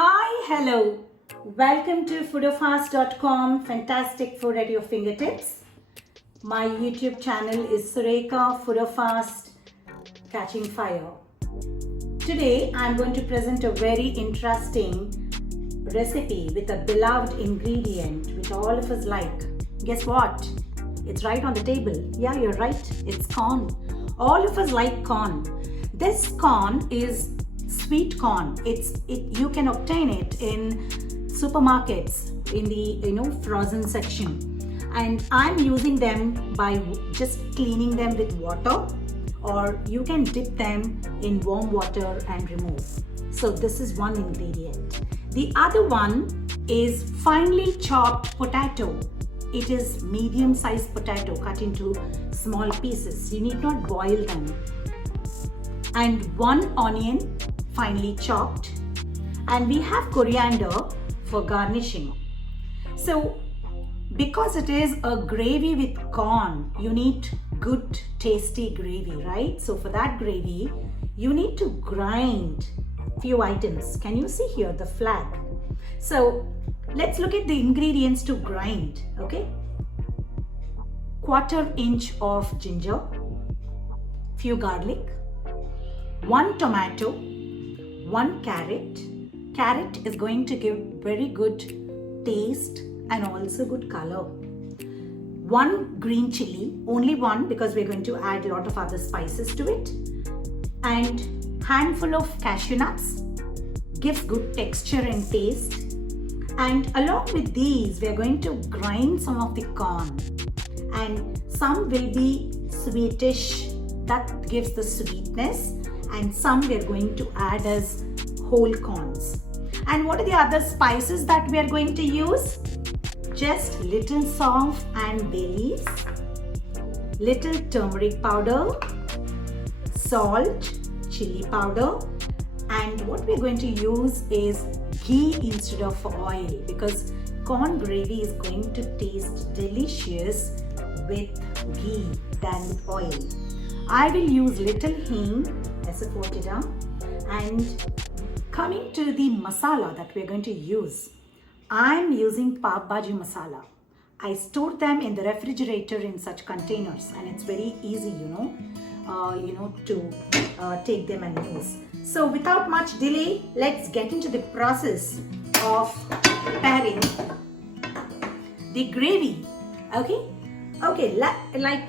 Hi, hello. Welcome to foodofast.com. Fantastic food at your fingertips. My YouTube channel is Sureka Foodofast Catching Fire. Today I'm going to present a very interesting recipe with a beloved ingredient which all of us like. Guess what? It's right on the table. Yeah, you're right. It's corn. All of us like corn. This corn is sweet corn. You can obtain it in supermarkets in the frozen section, and I'm using them by just cleaning them with water, or you can dip them in warm water and remove. So this is one ingredient. The other one is finely chopped potato. It is medium-sized potato cut into small pieces. You need not boil them. And one onion finely chopped, and we have coriander for garnishing. So because it is a gravy with corn, you need good tasty gravy, right? So for that gravy you need to grind few items. Can you see here the flag? So let's look at the ingredients to grind. Okay, 1/4 inch of ginger, few garlic, 1 tomato, 1 carrot. Carrot is going to give very good taste and also good color. 1 green chili, only one because we're going to add a lot of other spices to it. And handful of cashew nuts, gives good texture and taste. And along with these, we're going to grind some of the corn. And some will be sweetish, that gives the sweetness. And some we are going to add as whole corns. And what are the other spices that we are going to use? Just little salt and bay leaves, little turmeric powder, salt, chili powder, and what we are going to use is ghee instead of oil, because corn gravy is going to taste delicious with ghee than with oil. I will use little hing, asafoetida, and coming to the masala that we are going to use, I'm using pav bhaji masala. I store them in the refrigerator in such containers, and it's very easy, to take them and use. So without much delay, let's get into the process of preparing the gravy. Okay, like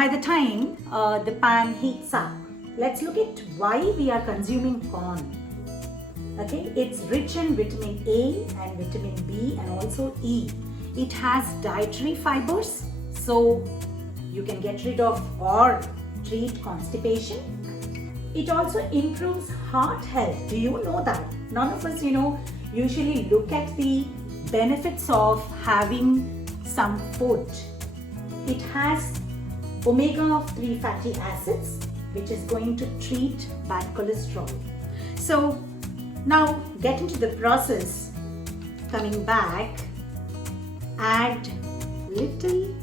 by the time the pan heats up, let's look at why we are consuming corn. Okay, it's rich in vitamin A and vitamin B and also E. It has dietary fibers, so you can get rid of or treat constipation. It also improves heart health. Do you know that? None of us, usually look at the benefits of having some food. It has omega-3 fatty acids, which is going to treat bad cholesterol. So now get into the process. Coming back, add little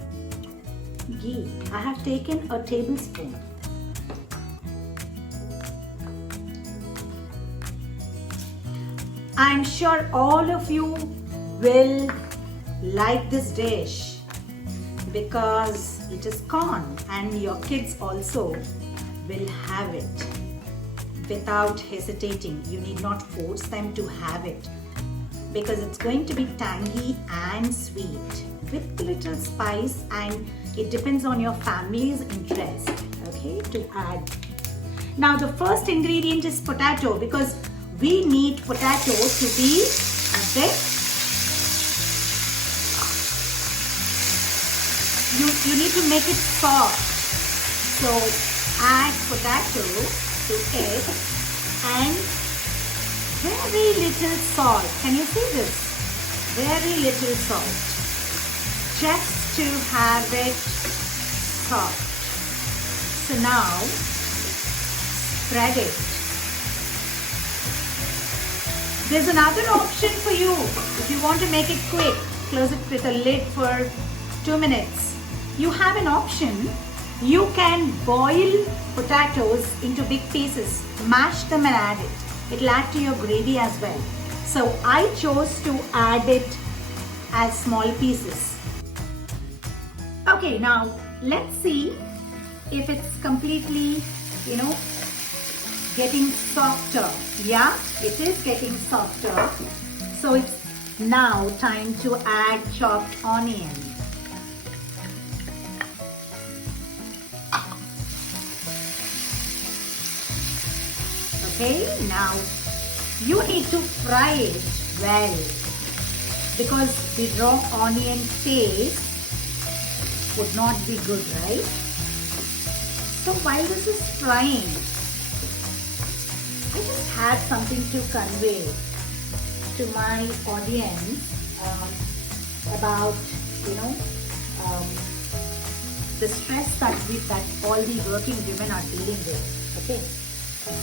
ghee. I have taken a tablespoon. I'm sure all of you will like this dish because it is corn, and your kids also will have it without hesitating. You need not force them to have it because it's going to be tangy and sweet with little spice, and it depends on your family's interest, okay, to add. Now the first ingredient is potato, because we need potato to be a bit, you need to make it soft. So add potato to it and very little salt. Can you see this? Very little salt. Just to have it soft. So now spread it. There's another option for you. If you want to make it quick, close it with a lid for 2 minutes. You have an option. You can boil potatoes into big pieces, mash them and add it. It'll add to your gravy as well. So I chose to add it as small pieces. Okay, now let's see if it's completely, getting softer. Yeah, it is getting softer. So it's now time to add chopped onion. Okay, now you need to fry it well because the raw onion taste would not be good, right? So while this is frying, I just had something to convey to my audience about, the stress that all the working women are dealing with. Okay,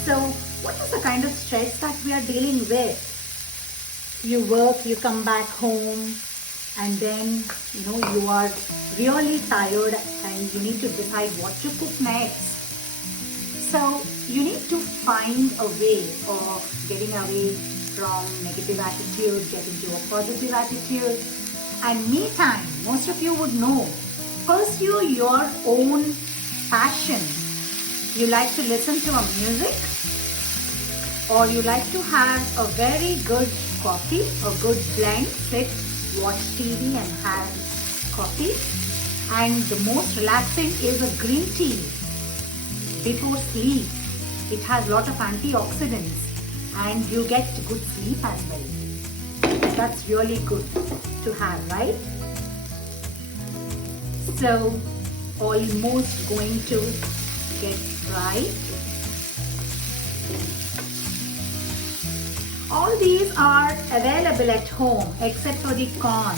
so what is the kind of stress that we are dealing with? You work, you come back home, and then you are really tired and you need to decide what to cook next. So you need to find a way of getting away from negative attitude, getting to a positive attitude. And me time, most of you would know, pursue your own passion. You like to listen to a music, or you like to have a very good coffee, a good blend, sit, watch TV and have coffee. And the most relaxing is a green tea before sleep. It has a lot of antioxidants and you get good sleep as well. That's really good to have, right? So almost going to get fried. All these are available at home except for the corn.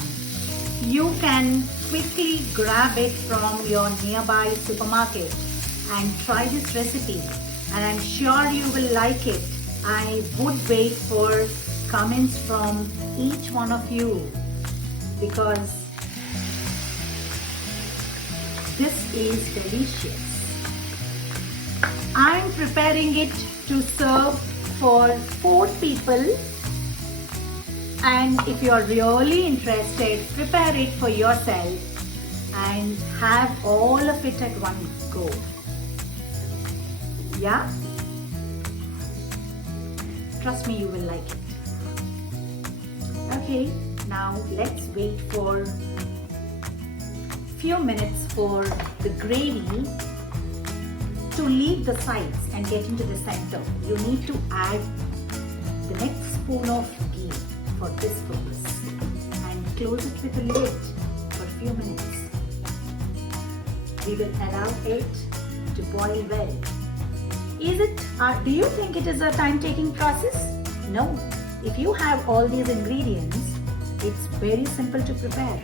You can quickly grab it from your nearby supermarket and try this recipe, and I'm sure you will like it. I would wait for comments from each one of you because this is delicious. I'm preparing it to serve for 4 people, and if you are really interested, prepare it for yourself and have all of it at one go. Yeah? Trust me, you will like it. Okay, now let's wait for few minutes for the gravy to leave the sides and get into the center. You need to add the next spoon of ghee for this purpose and close it with a lid for a few minutes. We will allow it to boil well. Do you think it is a time-taking process? No. If you have all these ingredients, it's very simple to prepare,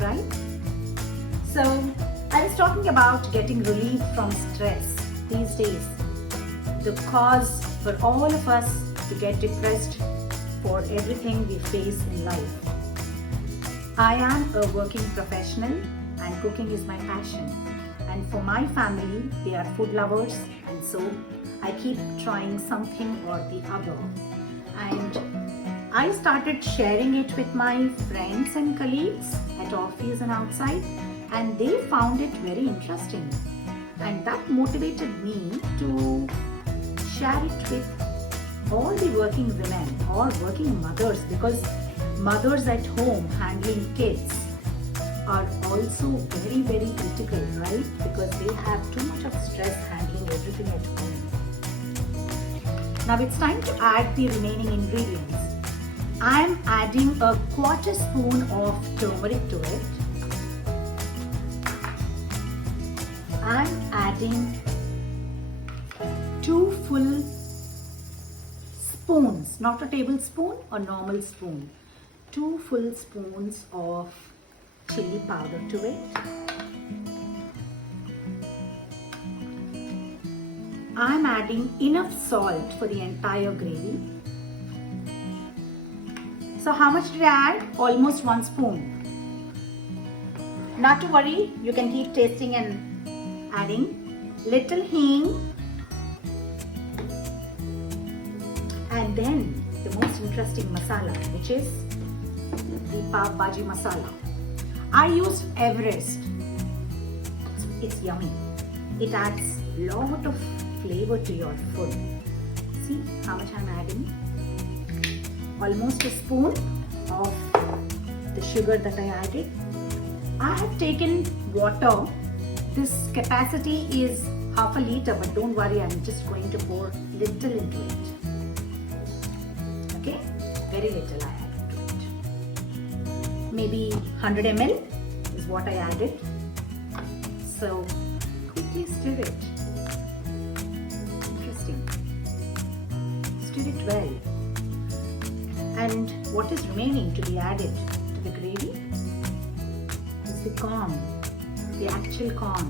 right? So, I was talking about getting relief from stress these days. The cause for all of us to get depressed for everything we face in life. I am a working professional and cooking is my passion. And for my family, they are food lovers, and so I keep trying something or the other. And I started sharing it with my friends and colleagues at office and outside, and they found it very interesting. And that motivated me to share it with all the working women or working mothers, because mothers at home handling kids are also very, very critical, right? Because they have too much of stress handling everything at home. Now it's time to add the remaining ingredients. I am adding a 1/4 spoon of turmeric to it. I'm adding 2 full spoons, not a tablespoon, a normal spoon. 2 full spoons of chili powder to it. I'm adding enough salt for the entire gravy. So how much did I add? Almost 1 spoon. Not to worry, you can keep tasting and adding. Little hing then the most interesting masala, which is the pav bhaji masala. I used Everest. It's yummy. It adds lot of flavor to your food. See how much I'm adding? Almost a spoon of the sugar that I added. I have taken water. This capacity is half a liter, but don't worry, I'm just going to pour little into it. Okay, very little I added to it. Maybe 100 ml is what I added. So quickly stir it. Interesting. Stir it well. And what is remaining to be added to the gravy is the corn, the actual corn.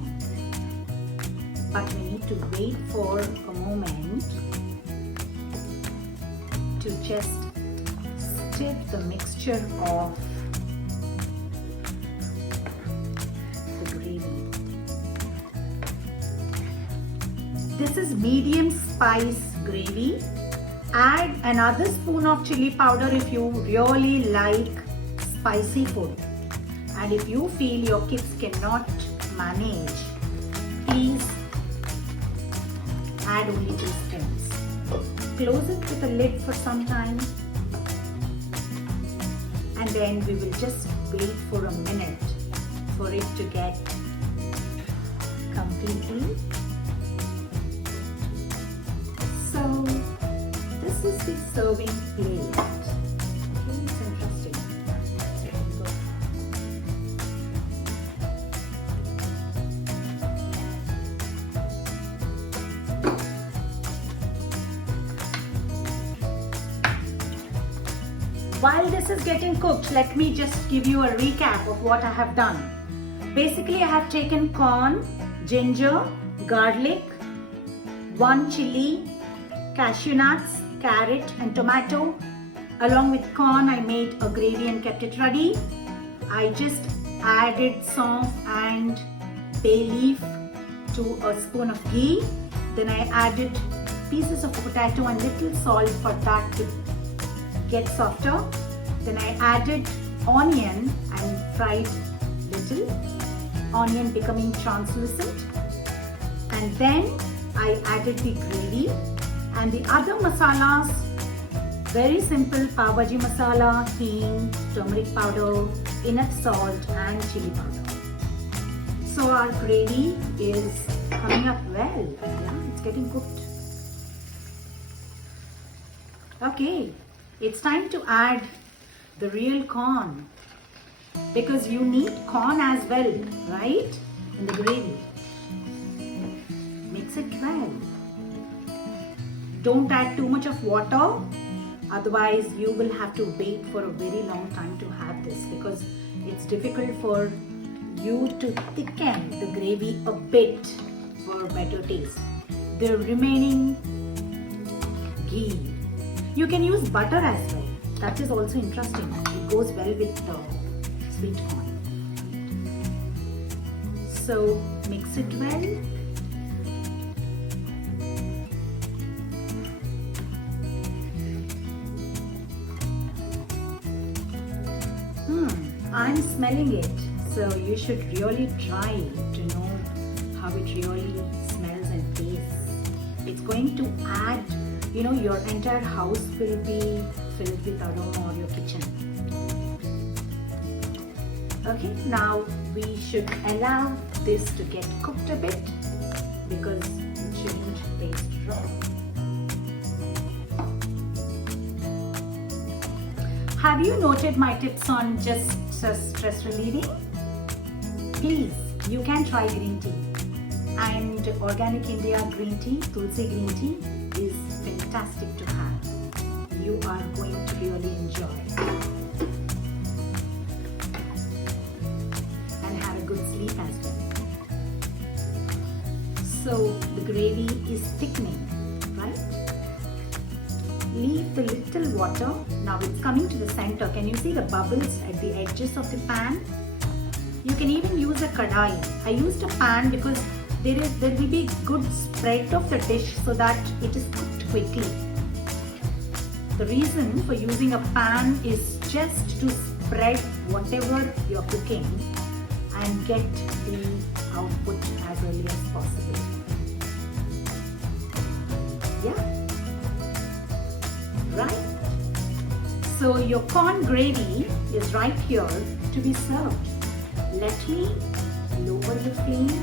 But we need to wait for a moment to just stir the mixture of the gravy. This is medium spice gravy. Add another spoon of chili powder if you really like spicy food. And if you feel your kids cannot manage, please add only 2 spoons. Close it with a lid for some time. And then we will just wait for a minute for it to get completely. So this is the serving plate. Okay, it's interesting. While this is getting cooked, let me just give you a recap of what I have done. Basically, I have taken corn, ginger, garlic, 1 chili, cashew nuts, carrot and tomato. Along with corn, I made a gravy and kept it ready. I just added sauce and bay leaf to a spoon of ghee. Then I added pieces of potato and little salt for that to get softer. Then I added onion and fried little, onion becoming translucent. And then I added the gravy and the other masalas. Very simple: pav bhaji masala, hing, turmeric powder, enough salt and chili powder. So our gravy is coming up well. Yeah, it's getting cooked. Okay, it's time to add the real corn, because you need corn as well, right? In the gravy. Mix it well. Don't add too much of water, otherwise you will have to wait for a very long time to have this, because it's difficult for you to thicken the gravy a bit for better taste. The remaining ghee, you can use butter as well. That is also interesting. It goes well with the sweet corn. So mix it well. I'm smelling it, so you should really try to know how it really smells and tastes. It's going to add, your entire house will be filled with aroma, or your kitchen. Okay, now we should allow this to get cooked a bit, because it shouldn't taste raw. Have you noted my tips on just stress relieving? Please, you can try green tea. And Organic India green tea, Tulsi green tea is fantastic to have. You are going to really enjoy. And have a good sleep as well. So the gravy is thickening, right? Leave the little water. Now it's coming to the center. Can you see the bubbles at the edges of the pan? You can even use a kadai. I used a pan because there will be good spread of the dish so that it is cooked quickly. The reason for using a pan is just to spread whatever you're cooking and get the output as early as possible. Yeah, right? So your corn gravy is right here to be served. Let me lower the flame,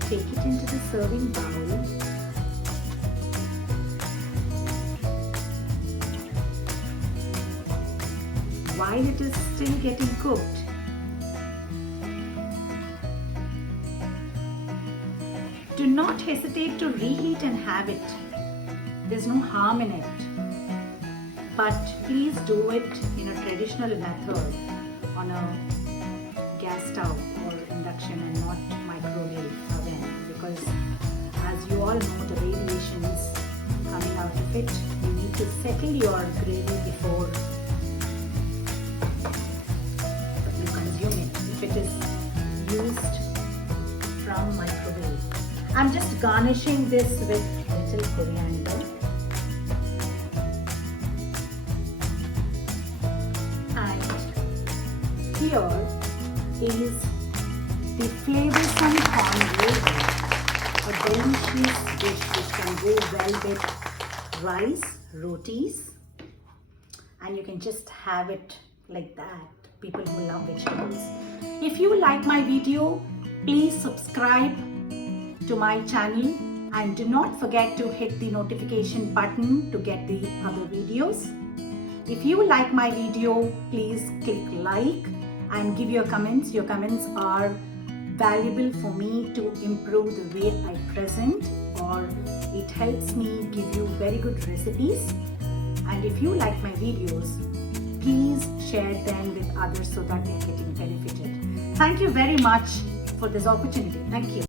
take it into the serving bowl. While it is still getting cooked, do not hesitate to reheat and have it. There's no harm in it. But please do it in a traditional method on a gas stove or induction and not microwave oven, because as you all know, the radiations coming out of it, you need to settle your gravy before you consume it if it is used from microwave. I'm just garnishing this with little coriander. Here is the Flavoursome corn gravy, a delicious dish which can go well with rice, rotis, and you can just have it like that. People who love vegetables. If you like my video, please subscribe to my channel and do not forget to hit the notification button to get the other videos. If you like my video, please click like and give your comments. Your comments are valuable for me to improve the way I present, or it helps me give you very good recipes. And if you like my videos, please share them with others so that they are getting benefited. Thank you very much for this opportunity. Thank you.